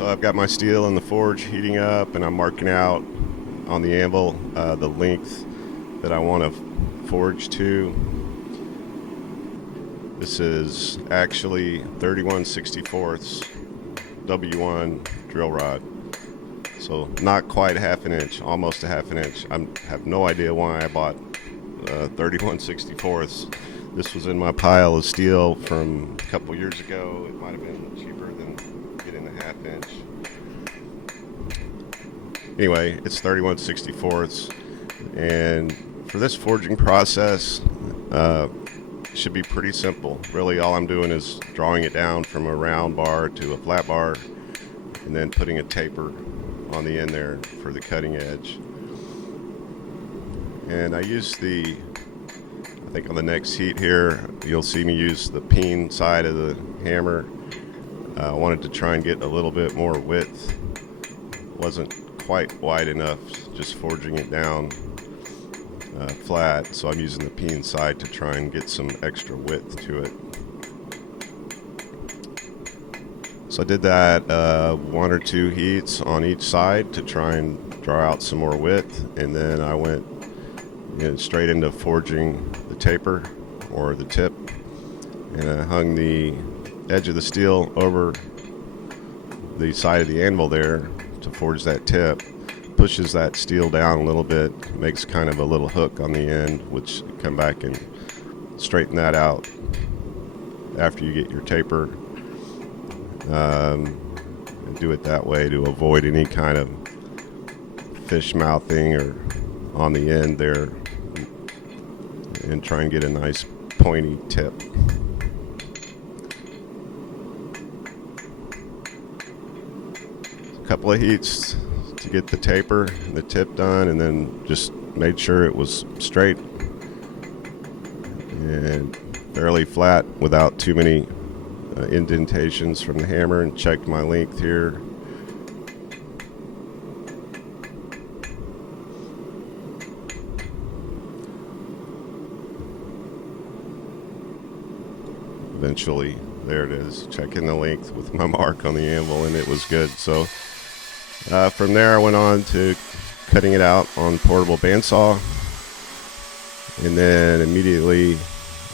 So I've got my steel in the forge heating up, and I'm marking out on the anvil the length that I want to forge to. This is actually 31/64 W1 drill rod. So not quite half an inch, almost a half an inch. I have no idea why I bought 31/64. This was in my pile of steel from a couple years ago. It might have been cheaper than getting the half inch. Anyway, it's 31/64. And for this forging process, should be pretty simple. Really, all I'm doing is drawing it down from a round bar to a flat bar, and then putting a taper on the end there for the cutting edge. And I use I think on the next heat here, you'll see me use the peen side of the hammer. I wanted to try and get a little bit more width. Wasn't quite wide enough, just forging it down flat, so I'm using the peen side to try and get some extra width to it. So I did that 1 or 2 heats on each side to try and draw out some more width, and then I went straight into forging the taper or the tip, and I hung the edge of the steel over the side of the anvil there to forge that tip. Pushes that steel down a little bit, makes kind of a little hook on the end, which you come back and straighten that out after you get your taper. Do it that way to avoid any kind of fish mouthing or on the end there, and try and get a nice pointy tip. A couple of heats to get the taper and the tip done, and then just made sure it was straight and fairly flat without too many indentations from the hammer, and checked my length here. Eventually, there it is, checking the length with my mark on the anvil, and it was good. So from there I went on to cutting it out on portable bandsaw, and then immediately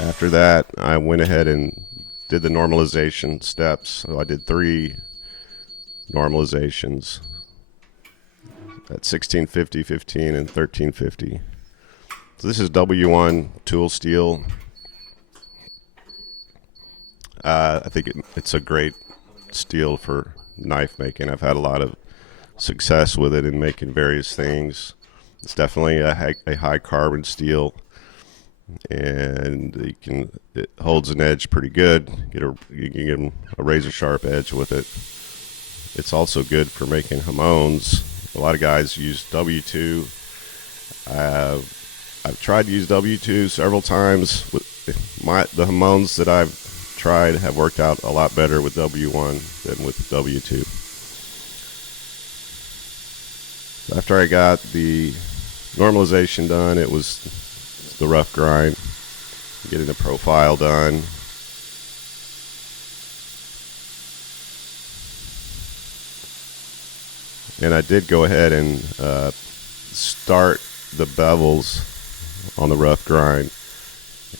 after that I went ahead and did the normalization steps. So I did 3 normalizations at 1650, 15, and 1350. So this is W1 tool steel. I think it's a great steel for knife making. I've had a lot of success with it in making various things. It's definitely a high carbon steel, and it holds an edge pretty good. You can get a razor sharp edge with it. It's also good for making hamones. A lot of guys use W2. I've tried to use W2 several times. The hamones that I've tried have worked out a lot better with W1 than with W2. After I got the normalization done, it was the rough grind, getting the profile done. And I did go ahead and start the bevels on the rough grind,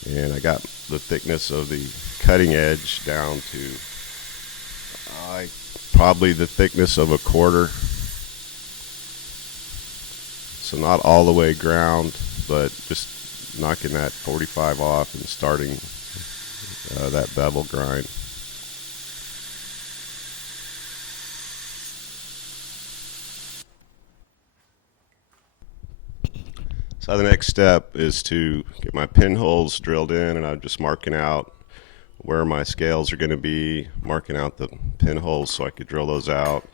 and I got the thickness of the cutting edge down to probably the thickness of a quarter. So not all the way ground, but just knocking that 45 off and starting that bevel grind. So the next step is to get my pinholes drilled in, and I'm just marking out where my scales are going to be, marking out the pinholes so I could drill those out.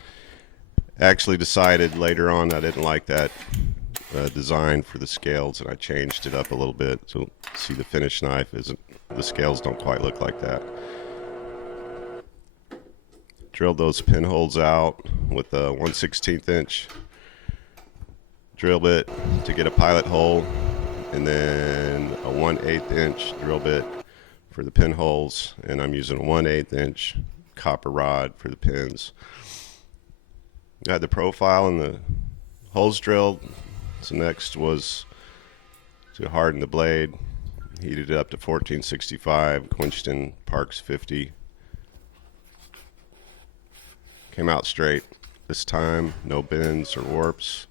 Actually decided later on I didn't like that design for the scales, and I changed it up a little bit. So see, the finished knife the scales don't quite look like that. Drilled those pinholes out with a 1/16 inch drill bit to get a pilot hole, and then a 1/8 inch drill bit for the pinholes, and I'm using a 1/8 inch copper rod for the pins. I had the profile and the holes drilled. So next was to harden the blade. Heated it up to 1465, quenched in Parks 50. Came out straight this time, no bends or warps.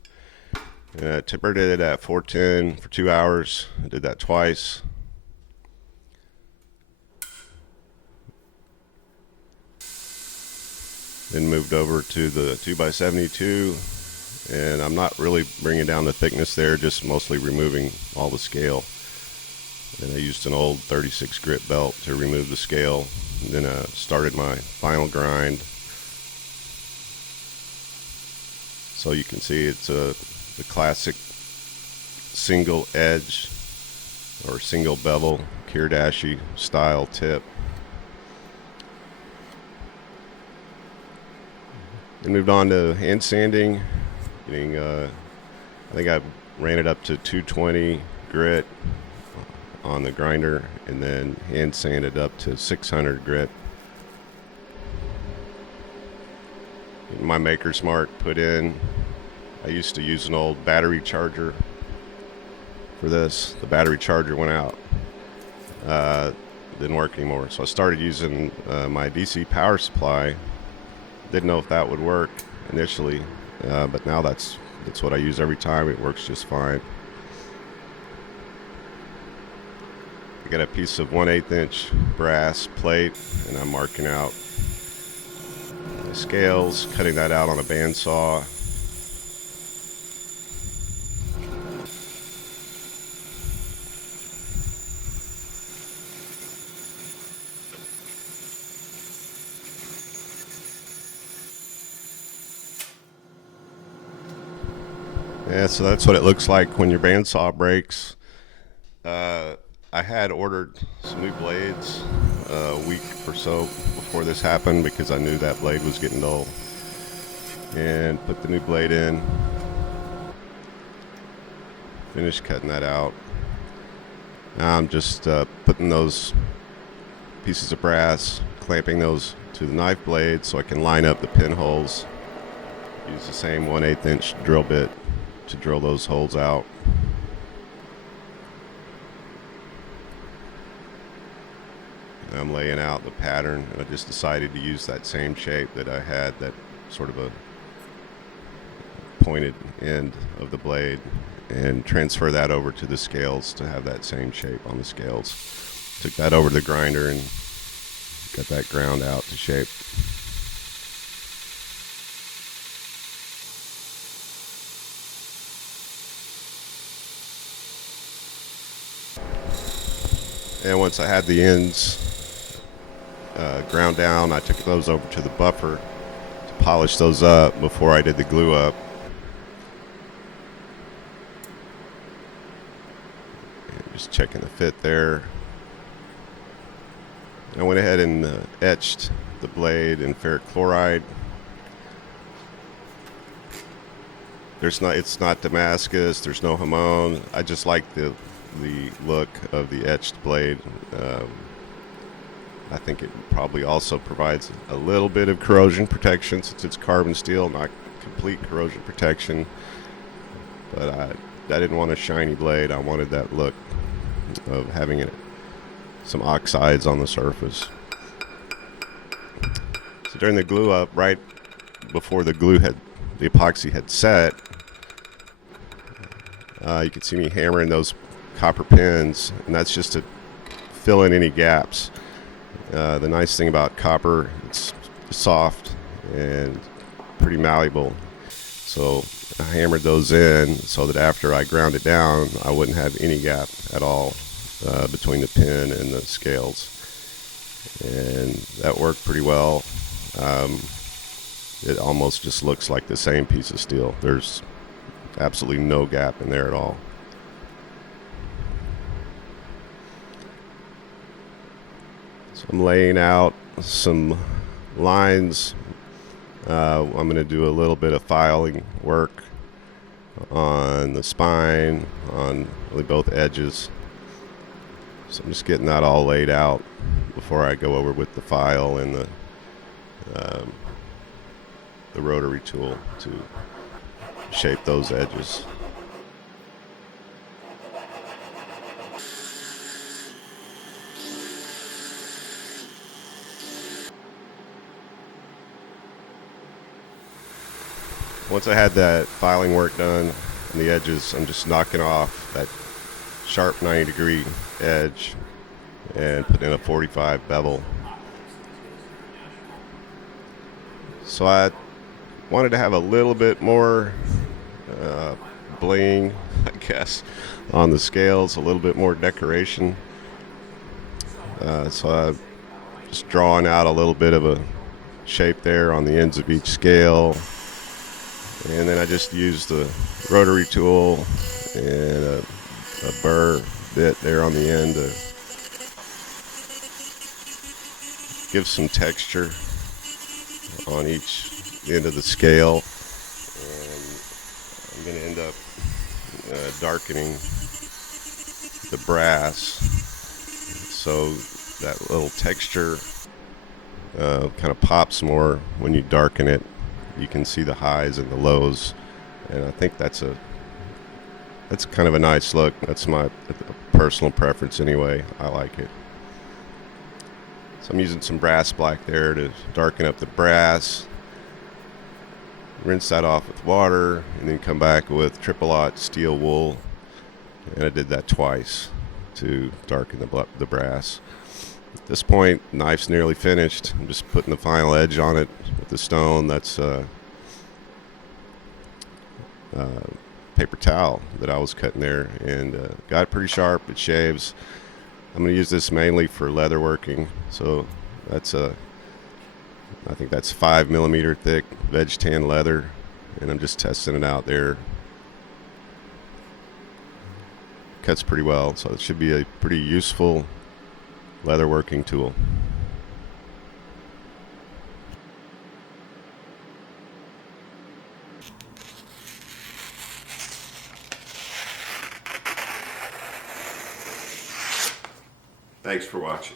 Tempered it at 410 for 2 hours. I did that twice. Then moved over to the 2x72, and I'm not really bringing down the thickness there, just mostly removing all the scale. And I used an old 36 grit belt to remove the scale. And then I started my final grind. So you can see it's the classic single edge or single bevel Kiridashi style tip. Then moved on to hand sanding. Getting, I think I ran it up to 220 grit on the grinder, and then hand sanded up to 600 grit. My maker's mark put in. I used to use an old battery charger for this. The battery charger went out. Didn't work anymore. So I started using my DC power supply. Didn't know if that would work initially, but now that's what I use every time. It works just fine. I got a piece of 1/8 inch brass plate, and I'm marking out the scales, cutting that out on a bandsaw. Yeah, so that's what it looks like when your bandsaw breaks. I had ordered some new blades a week or so before this happened because I knew that blade was getting dull, and put the new blade in. Finished cutting that out. Now I'm just putting those pieces of brass, clamping those to the knife blade so I can line up the pinholes. Use the same 1/8 inch drill bit to drill those holes out. And I'm laying out the pattern, and I just decided to use that same shape that I had, that sort of a pointed end of the blade, and transfer that over to the scales to have that same shape on the scales. Took that over to the grinder and got that ground out to shape. And once I had the ends ground down, I took those over to the buffer to polish those up before I did the glue up. And just checking the fit there. I went ahead and etched the blade in ferric chloride. It's not Damascus, there's no hamon. I just like the look of the etched blade. I think it probably also provides a little bit of corrosion protection since it's carbon steel, not complete corrosion protection. But I didn't want a shiny blade. I wanted that look of having some oxides on the surface. So during the glue up, right before the epoxy had set, you could see me hammering those copper pins, and that's just to fill in any gaps. The nice thing about copper, it's soft and pretty malleable, so I hammered those in so that after I ground it down, I wouldn't have any gap at all between the pin and the scales, and that worked pretty well. It almost just looks like the same piece of steel. There's absolutely no gap in there at all. So I'm laying out some lines. I'm going to do a little bit of filing work on the spine, on really both edges. So I'm just getting that all laid out before I go over with the file and the rotary tool to shape those edges. Once I had that filing work done on the edges, I'm just knocking off that sharp 90-degree edge and putting in a 45 bevel. So I wanted to have a little bit more bling, I guess, on the scales, a little bit more decoration. So I'm just drawing out a little bit of a shape there on the ends of each scale. And then I just used the rotary tool and a burr bit there on the end to give some texture on each end of the scale. And I'm going to end up darkening the brass so that little texture kind of pops more when you darken it. You can see the highs and the lows, and I think that's kind of a nice look. That's my personal preference anyway. I like it. So I'm using some brass black there to darken up the brass. Rinse that off with water, and then come back with triple-aught steel wool, and I did that twice to darken the brass. At this point, the knife's nearly finished. I'm just putting the final edge on it with the stone. That's paper towel that I was cutting there, and got it pretty sharp. It shaves. I'm going to use this mainly for leatherworking. So that's I think that's 5mm thick veg tan leather, and I'm just testing it out there. Cuts pretty well, so it should be a pretty useful leatherworking tool. Thanks for watching.